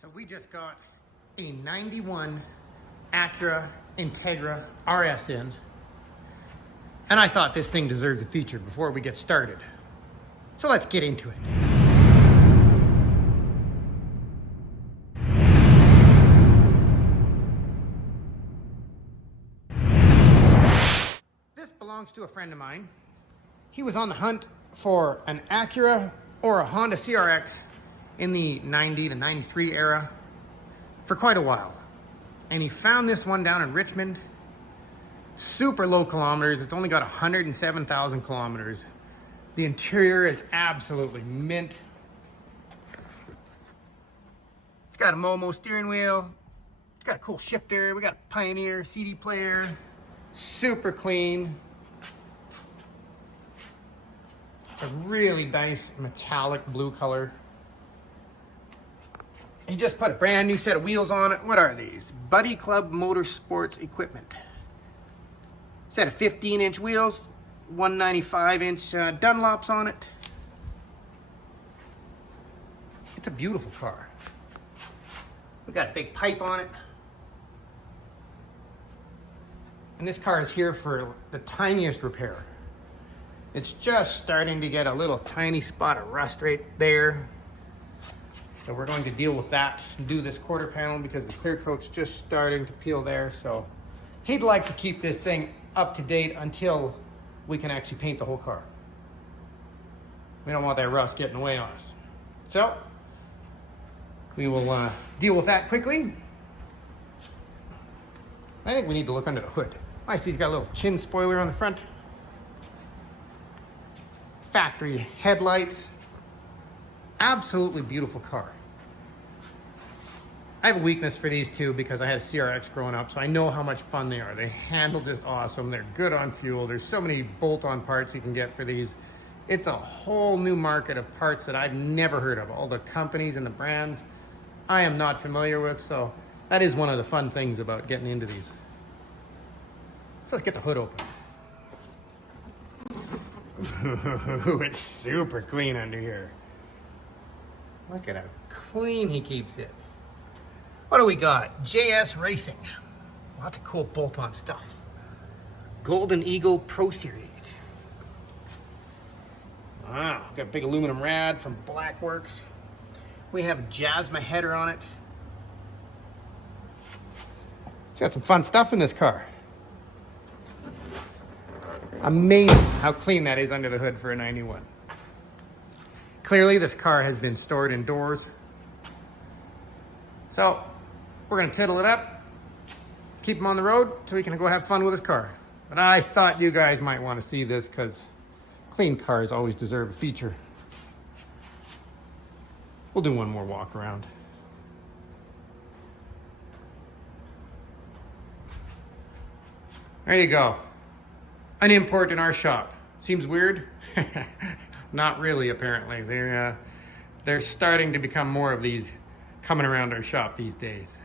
So we just got a 91 Acura Integra RS in, and I thought this thing deserves a feature before we get started. So let's get into it. This belongs to a friend of mine. He was on the hunt for an Acura or a Honda CRX in the 90 to 93 era for quite a while. And he found this one down in Richmond. Super low kilometers. It's only got 107,000 kilometers. The interior is absolutely mint. It's got a Momo steering wheel. It's got a cool shifter. We got a Pioneer CD player. Super clean. It's a really nice metallic blue color. He just put a brand new set of wheels on it. What are these? Buddy Club Motorsports equipment. Set of 15-inch wheels, 195-inch Dunlops on it. It's a beautiful car. We got a big pipe on it. And this car is here for the tiniest repair. It's just starting to get a little tiny spot of rust right there. So we're going to deal with that and do this quarter panel because the clear coat's just starting to peel there. So he'd like to keep this thing up to date until we can actually paint the whole car. We don't want that rust getting away on us. So we will deal with that quickly. I think we need to look under the hood. I see he's got a little chin spoiler on the front. Factory headlights. Absolutely beautiful car. I have a weakness for these two because I had a CRX growing up, so I know how much fun they are. They handle just awesome. They're good on fuel. There's so many bolt-on parts you can get for these. It's a whole new market of parts that I've never heard of. All the companies and the brands I am not familiar with, so that is one of the fun things about getting into these. So let's get the hood open. It's super clean under here. Look at how clean he keeps it. What do we got? JS Racing. Lots of cool bolt-on stuff. Golden Eagle Pro Series. Wow, got a big aluminum rad from Blackworks. We have a Jasma header on it. It's got some fun stuff in this car. Amazing how clean that is under the hood for a 91. Clearly this car has been stored indoors. So we're gonna tittle it up, keep him on the road so he can go have fun with his car. But I thought you guys might want to see this because clean cars always deserve a feature. We'll do one more walk around. There you go. An import in our shop. Seems weird? Not really, apparently. They're starting to become more of these coming around our shop these days.